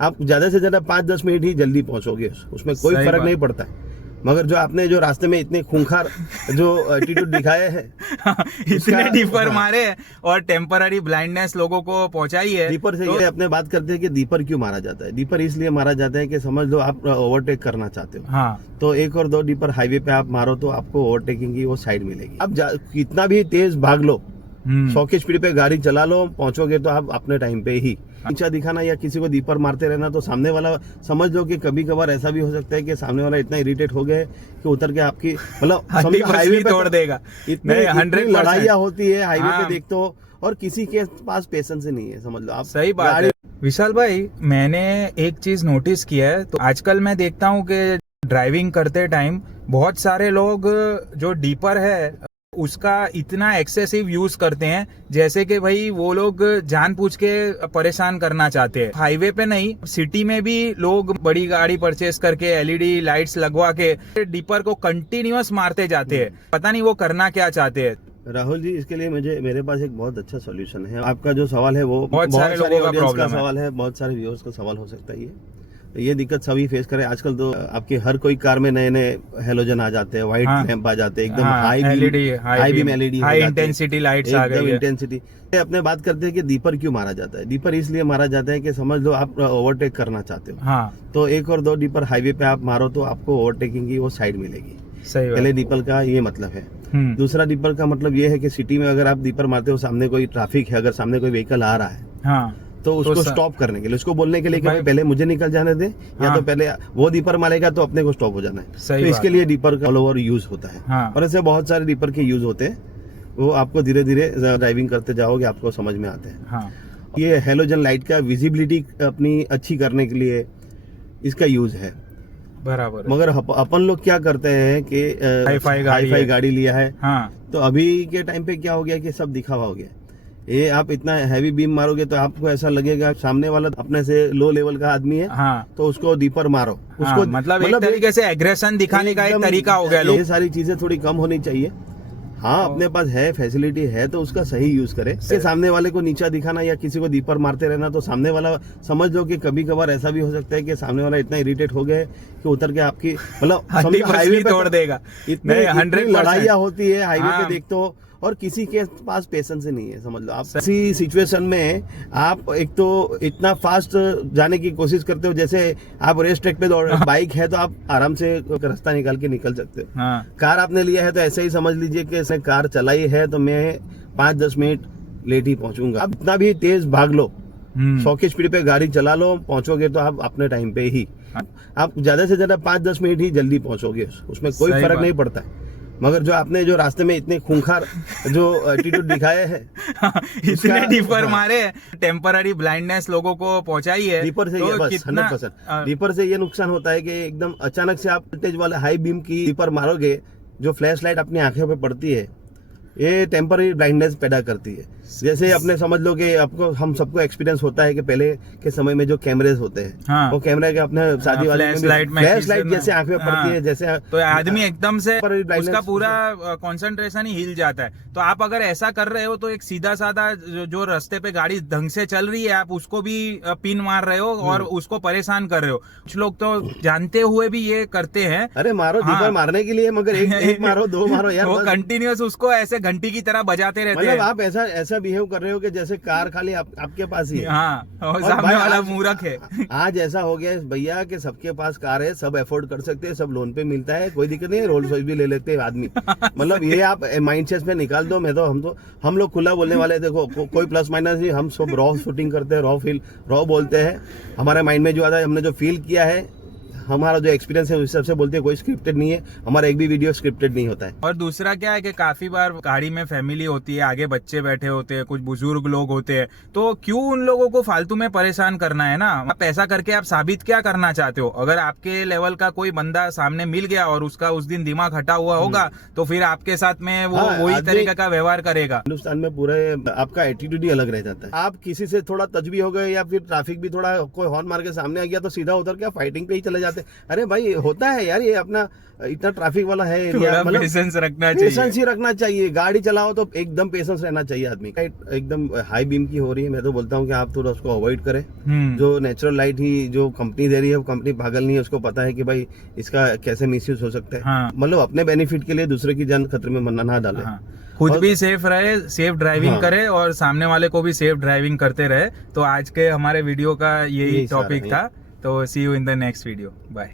आप ज्यादा से ज्यादा 5-10 मिनट ही जल्दी पहुंचोगे, उसमें कोई सही फर्क बात। नहीं पड़ता है। मगर जो आपने जो रास्ते में इतने खूंखार जो एटीट्यूड दिखाया है इतने उसका, डीपर हाँ, मारे और टेम्पररी ब्लाइंडनेस लोगों को पहुंचाई है। दीपर से तो ये अपने बात करते हैं कि दीपर क्यों मारा जाता है। दीपर इसलिए मारा जाता है कि समझ लो आप ओवरटेक करना चाहते हो, हाँ। तो 1 और 2 डीपर हाईवे पे आप मारो तो आपको ओवरटेकिंग की वो साइड मिलेगी। अब कितना भी तेज भाग लो, 100 की स्पीड पे गाड़ी चला लो, पहुंचोगे तो आप अपने टाइम पे ही। नीचा दिखाना या किसी को दीपर मारते रहना, तो सामने वाला समझ लो कि कभी कभार ऐसा भी हो सकता है कि सामने वाला इतना इरिटेट हो गया है कि उतर के आपकी मतलब समझो हाईवे पे तोड़ देगा। इतनी नहीं, इतनी 100% लड़ाइयाँ होती है हाईवे हाँ। पे, देखते हो, और किसी के पास पेशेंस ही नहीं है, समझ लो आप। सही बात है विशाल भाई। मैंने एक चीज नोटिस किया है, तो आजकल मैं देखता हूँ कि ड्राइविंग करते टाइम बहुत सारे लोग जो डीपर है उसका इतना एक्सेसिव यूज करते हैं, जैसे कि भाई वो लोग जानबूझ के परेशान करना चाहते हैं। हाईवे पे नहीं, सिटी में भी लोग बड़ी गाड़ी परचेस करके एलईडी लाइट्स लगवा के डीपर को कंटिन्यूअस मारते जाते हैं। पता नहीं वो करना क्या चाहते हैं। राहुल जी, इसके लिए मेरे पास एक बहुत अच्छा सॉल्यूशन है। आपका जो सवाल है वो बहुत सारे लोगों का ऑडियंस का प्रॉब्लम है। सवाल है, बहुत सारे व्यूअर्स का सवाल हो सकता है। ये दिक्कत सभी फेस करें आजकल। तो आपके हर कोई कार में नए नए हेलोजन आ जाते हैं, व्हाइट हाँ। लैंप आ जाते हैं, एकदम हाँ, high beam LED, high intensity lights आ एकदम गई है। इंटेंसिटी। अपने बात करते हैं कि दीपर क्यों मारा जाता है। दीपर इसलिए मारा जाता है कि समझ लो आप ओवरटेक करना चाहते हो, हाँ, तो 1 और 2 डीपर हाईवे पे आप मारो तो आपको ओवरटेकिंग की वो साइड मिलेगी। सही पहले बात। डीपर का ये मतलब है। दूसरा डीपर का मतलब ये है कि सिटी में अगर आप डीपर मारते हो, सामने कोई ट्रैफिक है, अगर सामने कोई व्हीकल आ रहा है, हाँ, तो उसको स्टॉप करने के लिए, उसको बोलने के लिए कि भाई पहले मुझे निकल जाने दे, या हाँ। तो पहले वो डीपर मारेगा तो अपने को स्टॉप हो जाना है। सही तो इसके बात। लिए डीपर का ऑल ओवर यूज होता है। हाँ। और ऐसे बहुत सारे डीपर के यूज होते हैं, वो आपको धीरे धीरे ड्राइविंग करते जाओगे आपको समझ में आते हैं। हाँ, ये हेलोजन लाइट का विजिबिलिटी अपनी अच्छी करने के लिए इसका यूज है। बराबर है। मगर अपन लोग क्या करते हैं कि हाई-फाई गाड़ी लिया है, हाँ, तो अभी के टाइम पे क्या हो गया कि सब दिखावा हो गया। ये आप इतना हैवी बीम मारोगे तो आपको ऐसा लगेगा सामने वाला अपने से लो लेवल का आदमी है, हाँ, तो उसको दीपर मारो। हाँ, उसको मतलब एक तरीके से एग्रेशन दिखाने का एक तरीका हो गया लोग। ये सारी चीजें थोड़ी कम होनी चाहिए। हाँ, अपने पास है, फैसिलिटी है, तो उसका सही यूज करें। इससे सामने वाले को नीचा दिखाना या किसी को दीपर मारते रहना, तो सामने वाला समझ लो कि कभी कभार ऐसा भी हो सकता है कि सामने वाला इतना इरिटेट हो गया है कि उतर के आपकी मतलब हाईवे तोड़ देगा। इतनी 100% लड़ाइयाँ होती है हाईवे हाँ। पे, देखते हो, और किसी के पास पेशेंस ही नहीं है, समझ लो आप। ऐसी सिचुएशन में आप एक तो इतना फास्ट जाने की कोशिश करते हो, जैसे आप रेस ट्रैक पे दौड़, बाइक है तो आप आराम से रास्ता निकाल के निकल सकते हो। हाँ, कार आपने लिया है तो ऐसे ही समझ लीजिए कि ऐसे कार चलाई है तो मैं 5-10 मिनट लेट ही पहुंचूंगा। अब इतना भी तेज भाग लो, 100 की स्पीड पे गाड़ी चला लो, पहुंचोगे तो आप अपने टाइम पे ही। आप ज्यादा से ज्यादा 5-10 मिनट ही जल्दी पहुंचोगे, उसमें कोई फर्क नहीं पड़ता है। मगर जो आपने जो रास्ते में इतने खूंखार जो एटीट्यूड दिखाया है इतने डीपर मारे, टेम्पररी ब्लाइंडनेस लोगों को पहुंचाई है। डीपर से, तो ये बस कितना 100% डीपर से ये नुकसान होता है कि एकदम अचानक से आप वोल्टेज वाले हाई बीम की डीपर मारोगे, जो फ्लैश लाइट अपनी आंखों पे पड़ती है, ये टेम्पररी ब्लाइंडनेस पैदा करती है। जैसे अपने समझ लो कि आपको, हम सबको एक्सपीरियंस होता है कि पहले के समय में जो कैमरेज होते हैं, हाँ, वो कैमरे के अपने शादी वाले फ्लैश लाइट जैसे आंख में पड़ती है, जैसे तो आदमी एकदम से उसका brightness पूरा कंसंट्रेशन ही हिल जाता है। तो आप अगर ऐसा कर रहे हो तो एक सीधा साधा जो रास्ते पे गाड़ी ढंग से चल रही है, आप उसको भी पिन मार रहे हो और उसको परेशान कर रहे हो। कुछ लोग तो जानते हुए भी ये करते हैं। अरे मारो, दीपर मारने के लिए, मगर एक मारो, 2 मारो यार, वो कंटिन्यूअस उसको ऐसे घंटी की तरह बजाते रहते मतलब हैं। आप ऐसा बिहेव कर रहे हो कि जैसे कार खाली आपके पास ही है। हाँ, और और सामने भाई वाला आज- मूर्ख है। आज ऐसा हो गया है भैया कि सबके पास कार है, सब अफोर्ड कर सकते हैं, सब लोन पे मिलता है, कोई दिक्कत नहीं है, रोल्स रॉयस भी ले लेते हैं आदमी। मतलब ये आप माइंड सेट में निकाल दो। हम लोग खुला बोलने वाले, देखो कोई प्लस माइनस नहीं, हम सब रॉ शूटिंग करते हैं, रॉ बोलते हैं। हमारे माइंड में जो आता है, हमने जो फील किया है, हमारा जो एक्सपीरियंस है उस हिसाब से बोलते हैं। कोई स्क्रिप्टेड नहीं है, हमारा एक भी वीडियो स्क्रिप्टेड नहीं होता है। और दूसरा क्या है कि काफी बार गाड़ी में फैमिली होती है, आगे बच्चे बैठे होते हैं, कुछ बुजुर्ग लोग होते हैं, तो क्यों उन लोगों को फालतू में परेशान करना है ना। आप ऐसा करके आप साबित क्या करना चाहते हो। अगर आपके लेवल का कोई बंदा सामने मिल गया और उसका उस दिन दिमाग हटा हुआ होगा, तो फिर आपके साथ में वो वही तरीके का व्यवहार करेगा। हिंदुस्तान में पूरे आपका एटीट्यूड ही अलग रह जाता है। आप किसी से थोड़ा तज भी हो गए या फिर ट्रैफिक भी थोड़ा, कोई हॉर्न मार के सामने आ गया तो सीधा उतर के फाइटिंग पे ही चले जाते जाते हैं। अरे भाई होता है यार, ये अपना इतना ट्रैफिक वाला है एरिया, थोड़ा मतलब पेशेंस रखना पेशेंस चाहिए। ही रखना चाहिए। गाड़ी चलाओ तो एकदम पेशेंस रहना चाहिए आदमी का। एकदम हाई बीम की हो रही है, मैं तो बोलता हूँ कि आप थोड़ा उसको अवॉइड करें। जो नेचुरल लाइट ही जो कंपनी दे रही है, वो कंपनी पागल नहीं है, उसको पता है कि भाई इसका कैसे मिसयूज हो सकता है। हाँ। मतलब अपने बेनिफिट के लिए दूसरे की जान खतरे में ना डाले। हाँ, खुद और- भी सेफ रहे, सेफ ड्राइविंग हाँ। करे और सामने वाले को भी सेफ ड्राइविंग करते रहे। तो आज के हमारे वीडियो का यही यही सारा टॉपिक है। था। तो see you in the next video, bye.